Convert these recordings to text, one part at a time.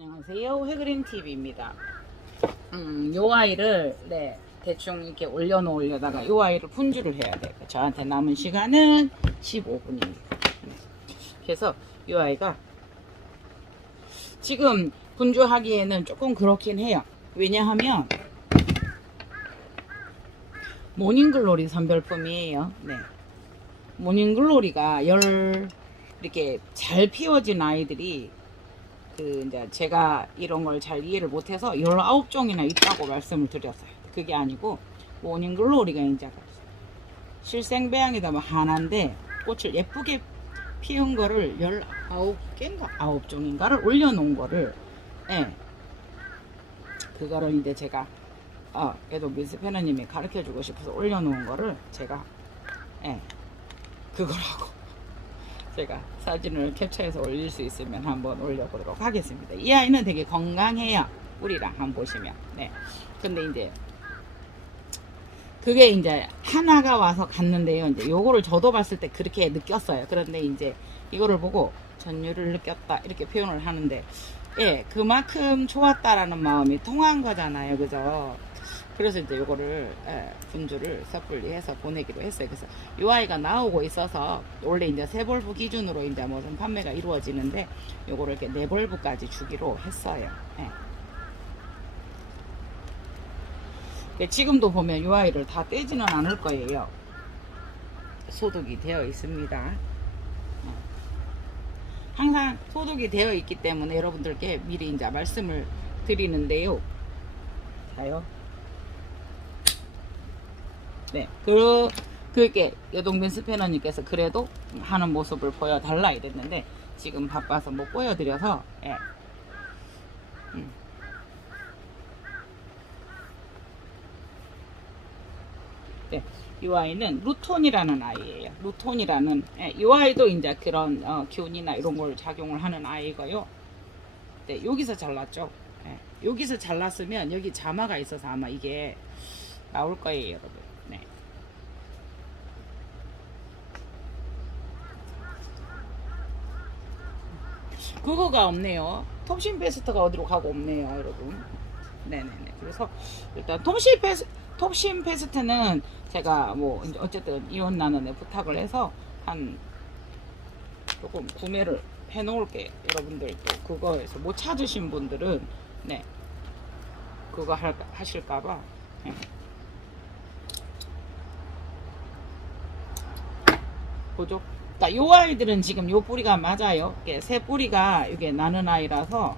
안녕하세요. 해그린TV입니다. 요 아이를 대충 이렇게 올려놓으려다가 요 아이를 분주를 해야 돼요. 저한테 남은 시간은 15분입니다. 그래서 요 아이가 지금 분주하기에는 조금 그렇긴 해요. 왜냐하면 모닝글로리 선별품이에요. 모닝글로리가 이렇게 잘 피워진 아이들이 이제 제가 이런 걸 잘 이해를 못해서 19종이나 있다고 말씀을 드렸어요. 그게 아니고 모닝글로리가 이제 실생배양이다 뭐 하나인데 꽃을 예쁘게 피운 거를 19개인가 9종인가를 올려놓은 거를 그거를 이제 제가 얘도 미스페너님이 가르쳐주고 싶어서 올려놓은 거를 제가 그거라고 제가 사진을 캡처해서 올릴 수 있으면 한번 올려보도록 하겠습니다. 이 아이는 되게 건강해요. 뿌리랑 한번 보시면. 근데 이제 그게 이제 하나가 와서 갔는데요. 이제 요거를 저도 봤을 때 그렇게 느꼈어요. 그런데 이제 이거를 보고 전율을 느꼈다 이렇게 표현을 하는데 그만큼 좋았다라는 마음이 통한 거잖아요. 그죠? 그래서 이제 요거를 분주를 섣불리 해서 보내기로 했어요. 그래서 요 아이가 나오고 있어서 원래 이제 3벌브 기준으로 이제 뭐 좀 판매가 이루어지는데 요거를 이렇게 4벌브까지 주기로 했어요. 지금도 보면 요 아이를 다 떼지는 않을 거예요. 소독이 되어 있습니다. 항상 소독이 되어 있기 때문에 여러분들께 미리 이제 말씀을 드리는데요. 자요. 그게 여동빈 스패너님께서 그래도 하는 모습을 보여달라 이랬는데 지금 바빠서 못 보여드려서 이 아이는 루톤이라는 아이예요. 루톤이라는 이 아이도 이제 그런 기운이나 이런 걸 작용을 하는 아이고요. 여기서 잘랐죠. 여기서 잘랐으면 여기 자마가 있어서 아마 이게 나올 거예요, 여러분. 그거가 없네요. 톱신 페스트가 어디로 가고 없네요, 여러분. 네네네. 그래서 일단 톱신 페스트는 제가 뭐 이제 어쨌든 이혼 나눔에 부탁을 해서 한 조금 구매를 해 놓을게. 여러분들 또 그거에서 못 찾으신 분들은 그거 하실까봐. 보죠. 그러니까 요 아이들은 지금 요 뿌리가 맞아요. 이게 새 뿌리가 이게 나는 아이라서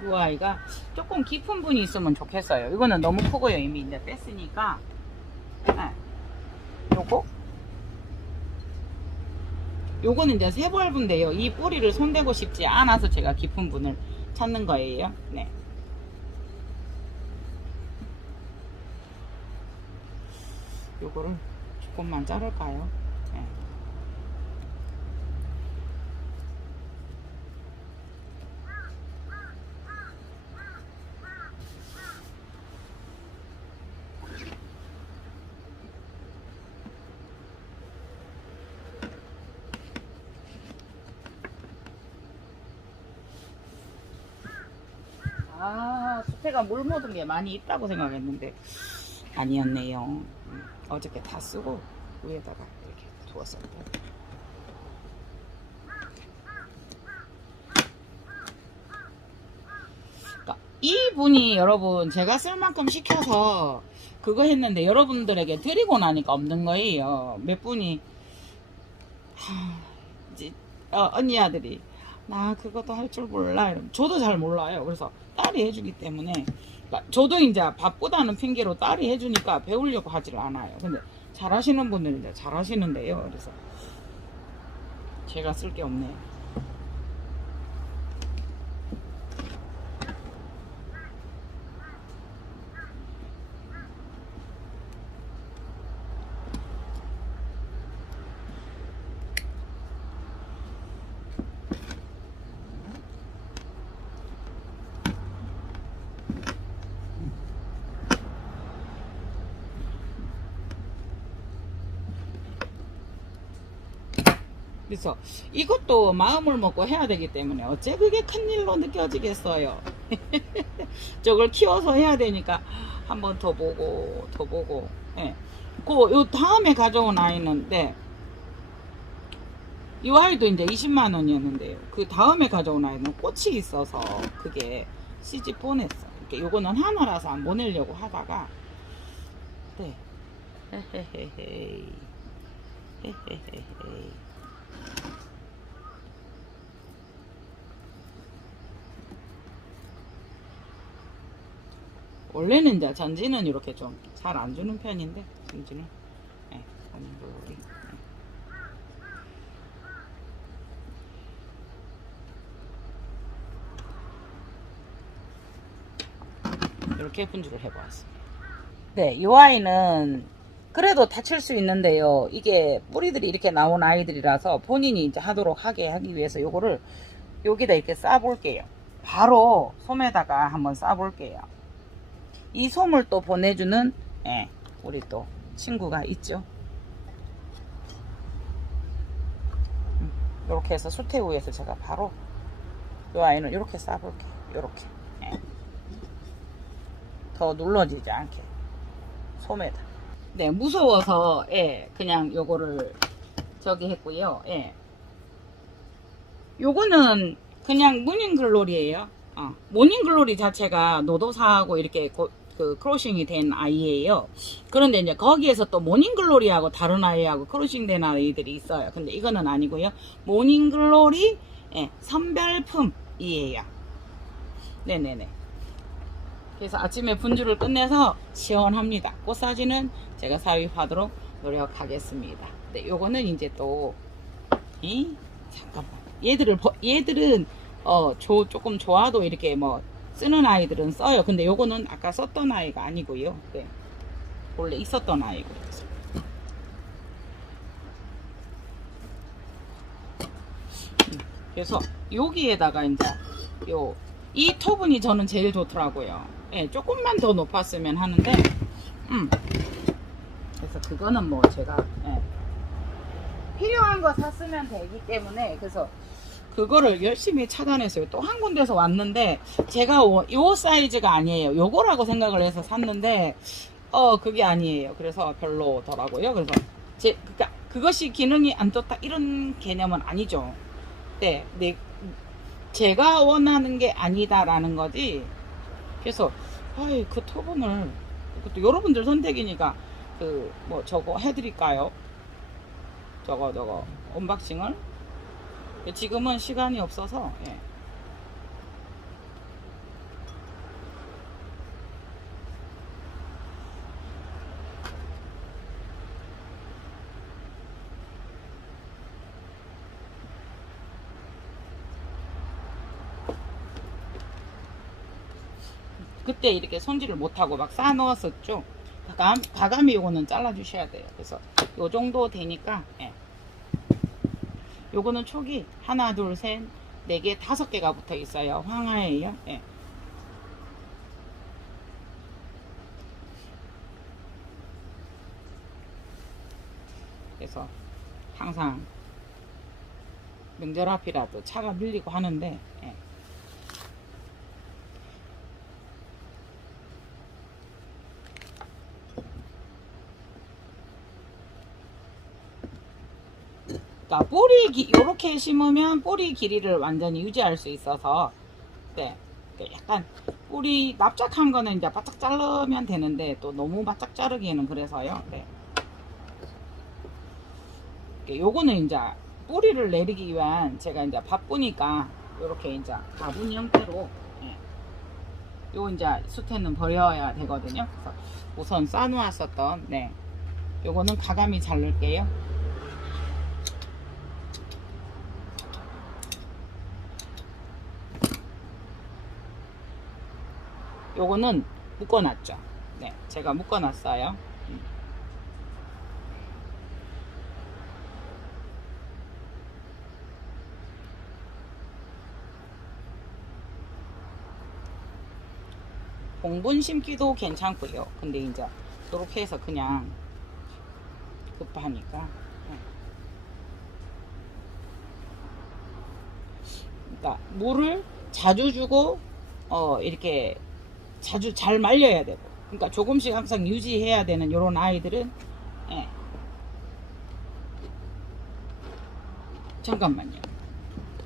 이 아이가 조금 깊은 분이 있으면 좋겠어요. 이거는 너무 크고요. 이미 이제 뺐으니까 요거는 이제 세벌분인데요. 이 뿌리를 손대고 싶지 않아서 제가 깊은 분을 찾는 거예요. 요거를 조금만 자를까요? 수태가 물 묻은 게 많이 있다고 생각했는데 아니었네요. 어저께 다 쓰고 위에다가 이렇게 두었어요. 그러니까 이분이 여러분 제가 쓸 만큼 시켜서 그거 했는데 여러분들에게 드리고 나니까 없는 거예요. 몇 분이 이제 언니 아들이 나 그것도 할 줄 몰라 이러면 저도 잘 몰라요. 그래서 딸이 해주기 때문에 그러니까 저도 이제 바쁘다는 핑계로 딸이 해주니까 배우려고 하질 않아요. 근데 잘하시는 분들은 이제 잘하시는데요. 그래서 제가 쓸 게 없네요. 그래서 이것도 마음을 먹고 해야 되기 때문에 어째 그게 큰일로 느껴지겠어요. 저걸 키워서 해야 되니까 한 번 더 보고 더 보고. 예. 요 다음에 가져온 아이는 네. 이 아이도 이제 20만 원이었는데요. 그 다음에 가져온 아이는 꽃이 있어서 그게 시집 보냈어. 이렇게 요거는 하나라서 안 보내려고 하다가 네. 헤헤헤헤. 헤헤헤헤. 원래는 이제 전지는 이렇게 좀 잘 안 주는 편인데 전지는 네, 모닝글로리 네. 이렇게 분주를 해보았습니다. 네, 이 아이는 그래도 다칠 수 있는데요. 이게 뿌리들이 이렇게 나온 아이들이라서 본인이 이제 하도록 하기 위해서 요거를 여기다 이렇게 싸볼게요. 바로 솜에다가 한번 싸볼게요. 이 솜을 또 보내주는 예, 우리 또 친구가 있죠. 이렇게 해서 수태우에서 제가 바로 이 아이는 이렇게 싸볼게요. 이렇게 예. 더 눌러지지 않게 솜에다. 네, 무서워서 예, 그냥 요거를 저기 했고요. 예. 요거는 그냥 모닝글로리예요. 모닝글로리 자체가 노도사하고 이렇게 그 크로싱이 된 아이예요. 그런데 이제 거기에서 또 모닝글로리하고 다른 아이하고 크로싱 된 아이들이 있어요. 근데 이거는 아니고요. 모닝글로리 예, 선별품이에요. 네네네. 그래서 아침에 분주를 끝내서 시원합니다. 꽃사진은 제가 삽입하도록 노력하겠습니다. 네, 요거는 이제 또 잠깐만. 얘들은 조금 좋아도 이렇게 뭐 쓰는 아이들은 써요. 근데 요거는 아까 썼던 아이가 아니고요. 네. 원래 있었던 아이고. 그래서 여기에다가 이제 이 토분이 저는 제일 좋더라고요. 예, 조금만 더 높았으면 하는데, 그래서 그거는 뭐 제가 예, 필요한 거 샀으면 되기 때문에 그래서 그거를 열심히 찾아냈어요. 또 한 군데서 왔는데 제가 요 사이즈가 아니에요. 요거라고 생각을 해서 샀는데 그게 아니에요. 그래서 별로더라고요. 그래서 그러니까 그것이 기능이 안 좋다 이런 개념은 아니죠. 네, 제가 원하는 게 아니다라는 거지. 그래서 그 토분을 그것도 여러분들 선택이니까 그 뭐 저거 해드릴까요? 저거 언박싱을 지금은 시간이 없어서 예. 그때 이렇게 손질을 못하고 막 쌓아 넣었었죠. 가감이 요거는 잘라 주셔야 돼요. 그래서 요 정도 되니까 예. 요거는 촉이 하나 둘 셋 네 개 5개가 붙어 있어요. 황화예요. 예. 그래서 항상 명절 앞이라도 차가 밀리고 하는데 예. 그러니까 뿌리 요렇게 심으면 뿌리 길이를 완전히 유지할 수 있어서 네, 약간 뿌리 납작한 거는 이제 바짝 자르면 되는데 또 너무 바짝 자르기에는 그래서요. 네. 요거는 이제 뿌리를 내리기 위한 제가 이제 바쁘니까 요렇게 이제 가분 형태로 예. 요 이제 수태는 버려야 되거든요. 그래서 우선 싸놓았었던 네. 요거는 가감이 자를게요. 요거는 묶어놨죠. 네, 제가 묶어놨어요. 봉분 심기도 괜찮고요. 근데 이제 이렇게 해서 그냥 급하니까 그러니까 물을 자주 주고 이렇게 자주 잘 말려야 되고, 그러니까 조금씩 항상 유지해야 되는 요런 아이들은, 예. 잠깐만요.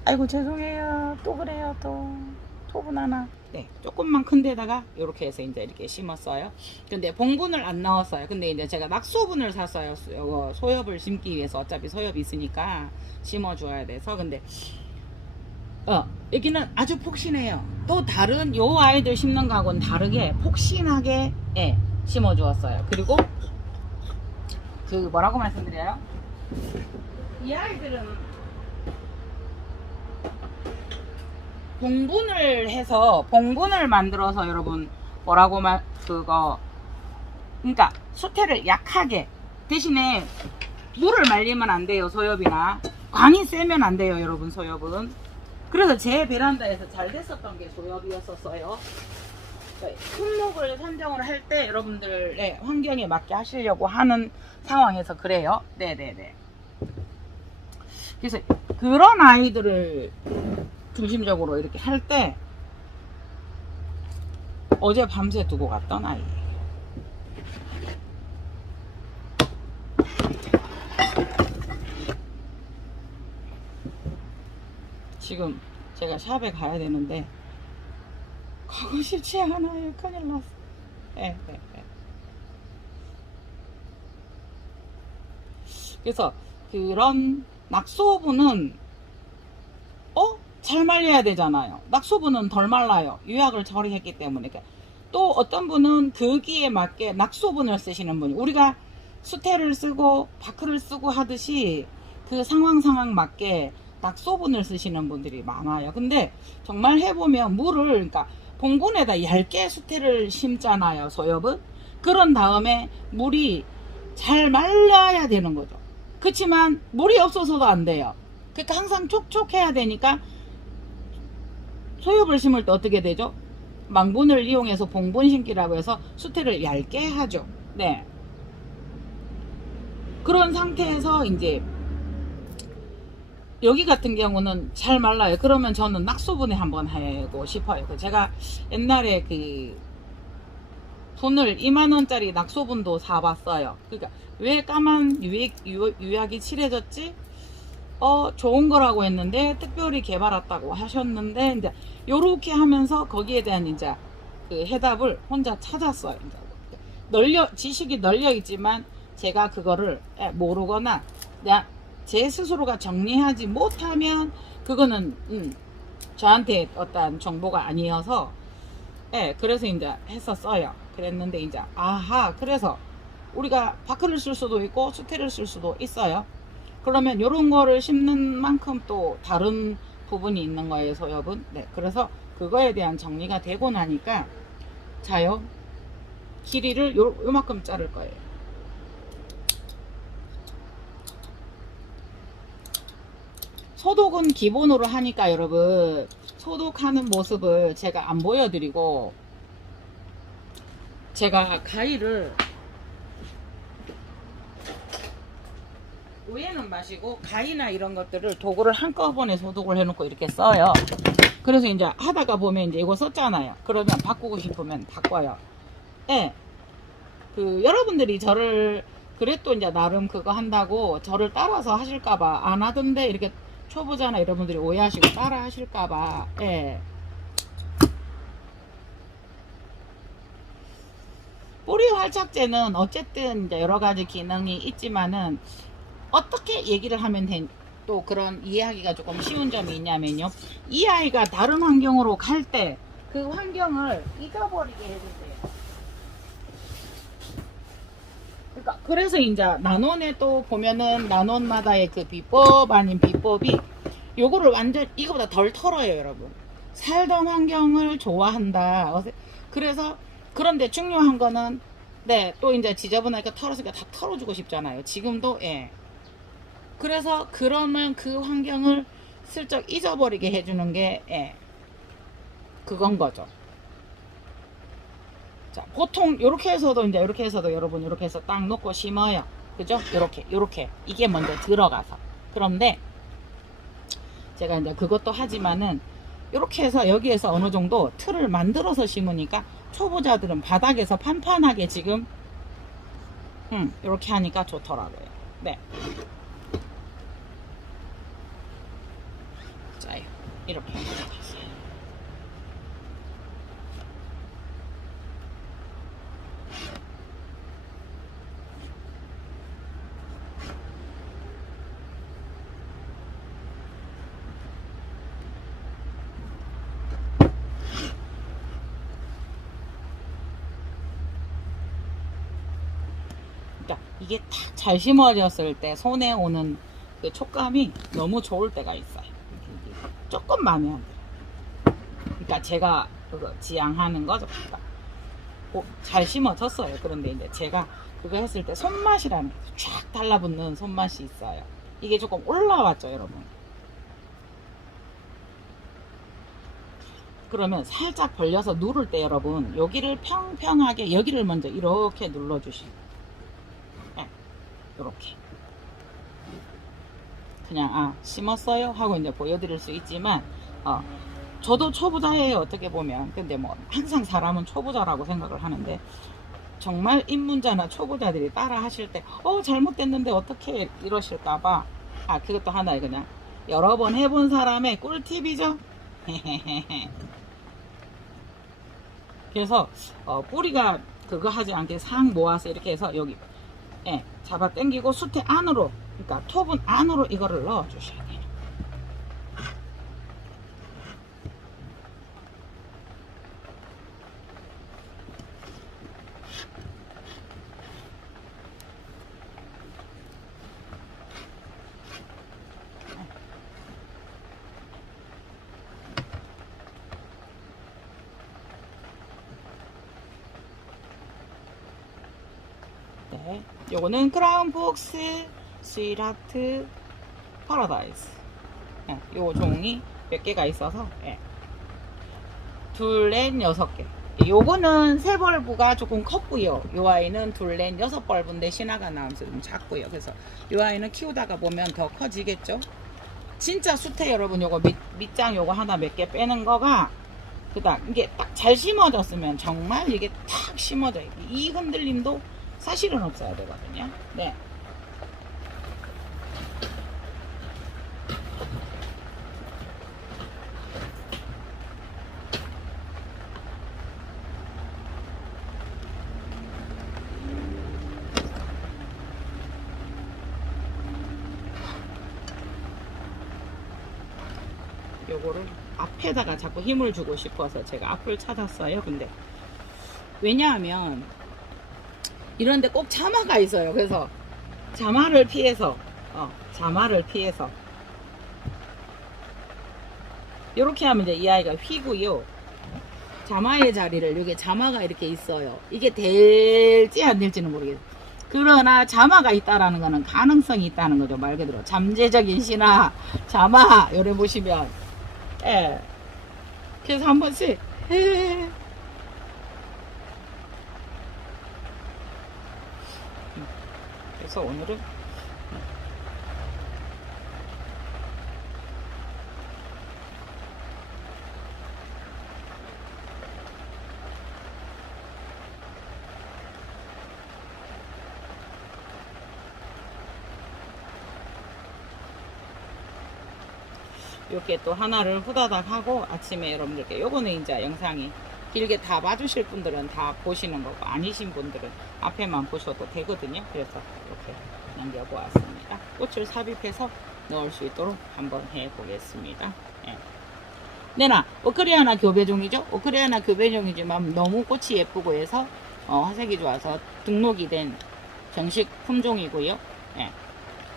아이고 죄송해요. 또 그래요. 또 토분 하나. 네, 조금만 큰 데다가 이렇게 해서 이제 이렇게 심었어요. 근데 봉분을 안 넣었어요. 근데 이제 제가 낙소분을 샀어요. 이거 소엽을 심기 위해서. 어차피 소엽이 있으니까 심어줘야 돼서. 근데 여기는 아주 폭신해요. 또 다른 요 아이들 심는 거하고는 다르게 폭신하게, 예, 심어주었어요. 그리고 그 뭐라고 말씀드려요? 이 아이들은 봉분을 해서, 봉분을 만들어서 여러분 뭐라고 그러니까 수태를 약하게, 대신에 물을 말리면 안 돼요. 소엽이나 광이 세면 안 돼요 여러분. 소엽은. 그래서 제 베란다에서 잘 됐었던 게 소엽이었었어요. 품목을 선정을 할 때 여러분들의 환경에 맞게 하시려고 하는 상황에서 그래요. 네네네. 그래서 그런 아이들을 중심적으로 이렇게 할 때 어제 밤새 두고 갔던 아이. 지금 제가 샵에 가야 되는데 가고 싶지 않아요. 큰일 났어. 네. 그래서 그런 낙소분은 잘 말려야 되잖아요. 낙소분은 덜 말라요. 유약을 처리했기 때문에. 또 어떤 분은 거기에 맞게 낙소분을 쓰시는 분이, 우리가 수태를 쓰고 바크를 쓰고 하듯이 그 상황 맞게 낙소분을 쓰시는 분들이 많아요. 근데 정말 해보면 물을, 그러니까 봉분에다 얇게 수태를 심잖아요. 소엽은. 그런 다음에 물이 잘 말라야 되는 거죠. 그렇지만 물이 없어서도 안 돼요. 그러니까 항상 촉촉해야 되니까 소엽을 심을 때 어떻게 되죠? 망분을 이용해서 봉분 심기라고 해서 수태를 얇게 하죠. 네. 그런 상태에서 이제 여기 같은 경우는 잘 말라요. 그러면 저는 낙소분에 한번 하고 싶어요. 제가 옛날에 그 분을 2만원짜리 낙소분도 사봤어요. 그러니까 왜 까만 유약이 칠해졌지? 좋은 거라고 했는데 특별히 개발했다고 하셨는데, 이제 요렇게 하면서 거기에 대한 이제 그 해답을 혼자 찾았어요. 이제 지식이 널려 있지만 제가 그거를 모르거나 그냥 제 스스로가 정리하지 못하면 그거는 저한테 어떤 정보가 아니어서, 그래서 이제 했었어요. 그랬는데 이제 그래서 우리가 바크를 쓸 수도 있고 수태를 쓸 수도 있어요. 그러면 요런 거를 심는 만큼 또 다른 부분이 있는 거예요. 소엽은. 네, 그래서 그거에 대한 정리가 되고 나니까 자요, 길이를 요만큼 자를 거예요. 소독은 기본으로 하니까 여러분, 소독하는 모습을 제가 안 보여드리고, 제가 가위를 오해는 마시고 가위나 이런 것들을 도구를 한꺼번에 소독을 해놓고 이렇게 써요. 그래서 이제 하다가 보면 이제 이거 썼잖아요. 그러면 바꾸고 싶으면 바꿔요. 예. 여러분들이 저를 그래도 이제 나름 그거 한다고 저를 따라서 하실까봐 안 하던데 이렇게 초보자나 여러분들이 오해하시고 따라 하실까봐. 예. 뿌리 활착제는 어쨌든 이제 여러 가지 기능이 있지만은 어떻게 얘기를 하면 또 그런 이해하기가 조금 쉬운 점이 있냐면요. 이 아이가 다른 환경으로 갈 때 그 환경을 잊어버리게 해주세요. 그러니까 그래서 이제 난원에 또 보면은 난원마다의 그 비법 아닌 비법이 요거를 완전 이거보다 덜 털어요, 여러분. 살던 환경을 좋아한다. 그래서 그런데 중요한 거는 또 이제 지저분하니까 털었으니까 다 털어주고 싶잖아요. 지금도. 그래서 그러면 그 환경을 슬쩍 잊어버리게 해주는 게 그건 거죠. 자, 보통 이렇게 해서도 이제 이렇게 해서도 여러분 이렇게 해서 딱 놓고 심어요. 그죠? 이렇게 이게 먼저 들어가서. 그런데 제가 이제 그것도 하지만은 이렇게 해서 여기에서 어느 정도 틀을 만들어서 심으니까 초보자들은 바닥에서 판판하게 지금 이렇게 하니까 좋더라고요. 네. 자, 이렇게 하세요. 그러니까 이게 탁 잘 심어졌을 때 손에 오는 그 촉감이 너무 좋을 때가 있어요. 조금 마음에 안 들어요. 그러니까 제가 그거 지향하는 거죠. 잘 심어졌어요. 그런데 이제 제가 그거 했을 때 손맛이라는 게 쫙 달라붙는 손맛이 있어요. 이게 조금 올라왔죠, 여러분. 그러면 살짝 벌려서 누를 때 여러분 여기를 평평하게 여기를 먼저 이렇게 눌러주시고 이렇게 그냥 심었어요 하고 이제 보여드릴 수 있지만 저도 초보자예요 어떻게 보면. 근데 뭐 항상 사람은 초보자라고 생각을 하는데 정말 입문자나 초보자들이 따라 하실 때 잘못됐는데 어떻게 이러실까봐 그것도 하나의 그냥 여러 번 해본 사람의 꿀팁이죠. 그래서 뿌리가 그거 하지 않게 상 모아서 이렇게 해서 여기 잡아 당기고 수태 안으로, 그러니까 톱은 안으로 이거를 넣어 주셔야 돼요. 네, 요거는 크라운 폭스 스윗하트 파라다이스. 요 종이 몇 개가 있어서 둘, 넷, 6개. 요거는 세 벌브가 조금 컸고요. 요 아이는 둘, 넷, 6벌브인데 신화가 나오면서 좀 작고요. 그래서 요 아이는 키우다가 보면 더 커지겠죠. 진짜 수태 여러분 요거 밑장 요거 하나 몇 개 빼는 거가 그다음 이게 딱 잘 심어졌으면 정말 이게 탁 심어져요. 이 흔들림도 사실은 없어야 되거든요. 네. 요거를 앞에다가 자꾸 힘을 주고 싶어서 제가 앞을 찾았어요. 근데 왜냐하면 이런데 꼭 자마가 있어요. 그래서 자마를 피해서 이렇게 하면 이제 이 아이가 휘고요. 자마의 자리를 여기 자마가 이렇게 있어요. 이게 될지 안 될지는 모르겠어요. 그러나 자마가 있다라는 거는 가능성이 있다는 거죠. 말 그대로 잠재적인 신화 자마 요래 보시면 그래서 한 번씩 그래서 오늘은 이렇게 또 하나를 후다닥 하고 아침에 여러분들께 요거는 이제 영상이 길게 다 봐주실 분들은 다 보시는 거고 아니신 분들은 앞에만 보셔도 되거든요. 그래서 이렇게 남겨보았습니다. 꽃을 삽입해서 넣을 수 있도록 한번 해보겠습니다. 네나 오크리아나 교배종이죠. 오크리아나 교배종이지만 너무 꽃이 예쁘고 해서 화색이 좋아서 등록이 된 정식 품종이고요.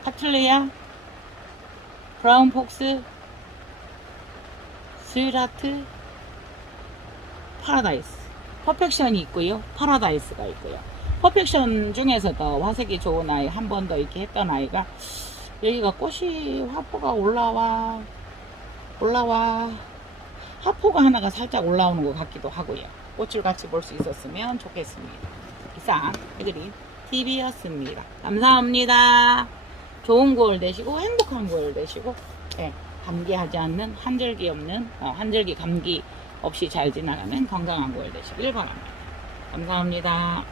파틀레아 브라운 폭스 스윗하트 파라다이스 퍼펙션이 있고요. 파라다이스가 있고요. 퍼펙션 중에서도 화색이 좋은 아이 한 번 더 이렇게 했던 아이가 여기가 꽃이 화포가 올라와 화포가 하나가 살짝 올라오는 것 같기도 하고요. 꽃을 같이 볼 수 있었으면 좋겠습니다. 이상 해드린 TV였습니다. 감사합니다. 좋은 9월 되시고 행복한 9월 되시고 감기하지 않는 한절기 없는 한절기 감기 없이 잘 지나가는 건강한 9월 되시길 바랍니다. 감사합니다.